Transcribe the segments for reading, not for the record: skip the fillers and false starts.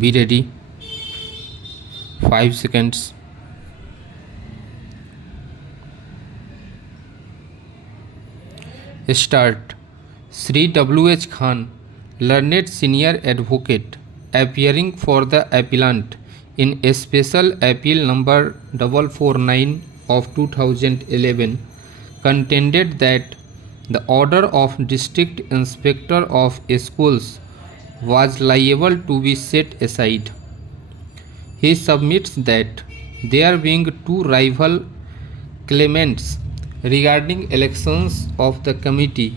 Be ready. 5 seconds. Start. Sri W.H. Khan, learned senior advocate, appearing for the appellant in a special appeal number 449 of 2011, contended that the order of District Inspector of Schools was liable to be set aside. He submits that there being two rival claimants regarding elections of the Committee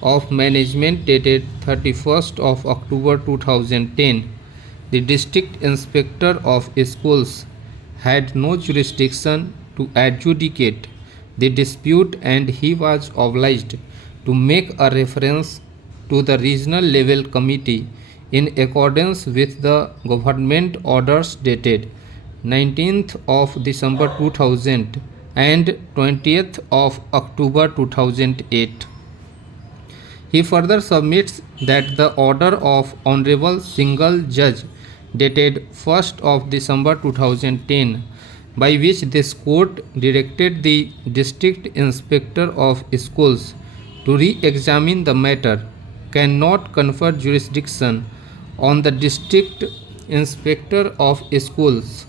of Management dated 31st of October 2010, the District Inspector of Schools had no jurisdiction to adjudicate the dispute, and he was obliged to make a reference to the regional level committee in accordance with the government orders dated 19th of December 2000 and 20th of October 2008. He further submits that the order of Honorable Single Judge dated 1st of December 2010, by which this court directed the District Inspector of Schools to re-examine the matter, cannot confer jurisdiction on the District Inspector of Schools,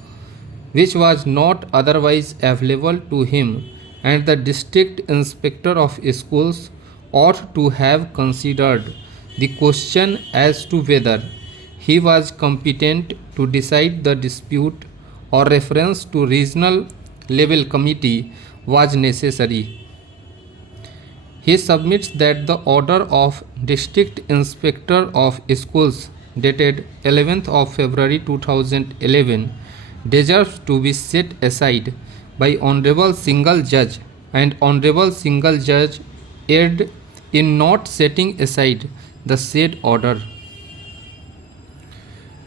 which was not otherwise available to him, and the District Inspector of Schools ought to have considered the question as to whether he was competent to decide the dispute or reference to regional level committee was necessary. He submits that the order of District Inspector of Schools dated 11th of February 2011 deserves to be set aside by Honorable Single Judge, and Honorable Single Judge erred in not setting aside the said order.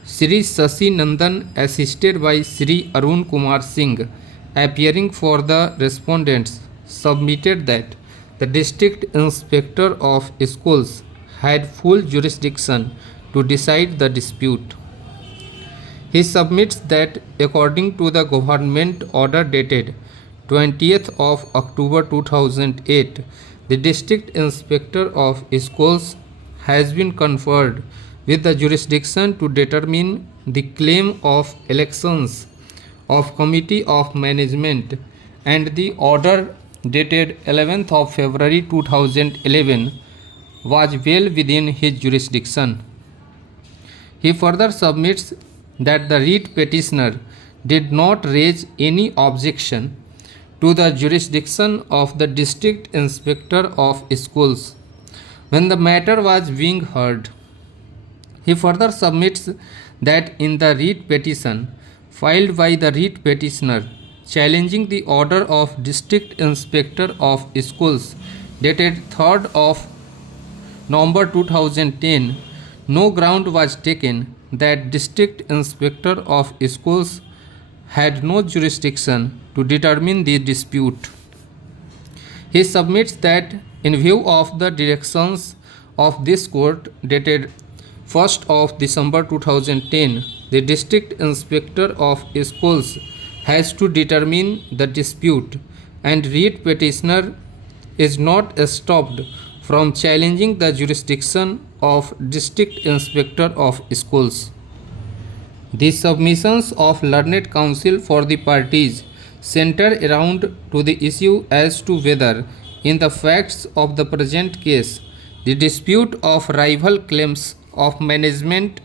Sri Shashi Nandan, assisted by Sri Arun Kumar Singh, appearing for the respondents, submitted that the District Inspector of Schools had full jurisdiction to decide the dispute. He submits that according to the government order dated 20th of October 2008, the District Inspector of Schools has been conferred with the jurisdiction to determine the claim of elections of Committee of Management, and the order dated 11th of February 2011 was well within his jurisdiction. He further submits that the writ petitioner did not raise any objection to the jurisdiction of the District Inspector of Schools when the matter was being heard. He further submits that in the writ petition filed by the writ petitioner challenging the order of District Inspector of Schools dated 3rd of November 2010, no ground was taken that District Inspector of Schools had no jurisdiction to determine the dispute. He submits that in view of the directions of this court dated 1st of December 2010, the District Inspector of Schools has to determine the dispute, and writ petitioner is not stopped from challenging the jurisdiction of District Inspector of Schools. The submissions of learned counsel for the parties center around to the issue as to whether, in the facts of the present case, the dispute of rival claims of management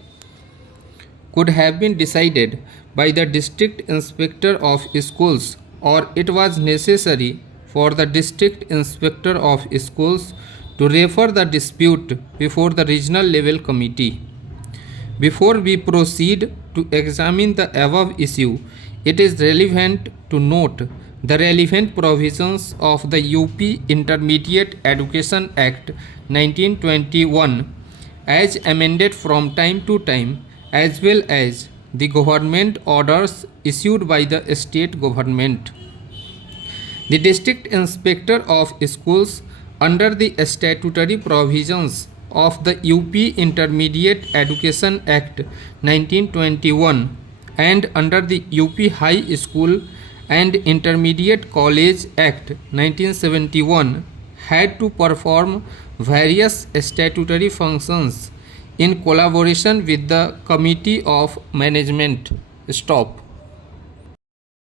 could have been decided by the District Inspector of Schools, or it was necessary for the District Inspector of Schools to refer the dispute before the regional level committee. Before we proceed to examine the above issue, it is relevant to note the relevant provisions of the UP Intermediate Education Act 1921 as amended from time to time, as well as the government orders issued by the state government. The District Inspector of Schools, under the statutory provisions of the UP Intermediate Education Act 1921 and under the UP High School and Intermediate College Act 1971 had to perform various statutory functions in collaboration with the Committee of Management. Stop.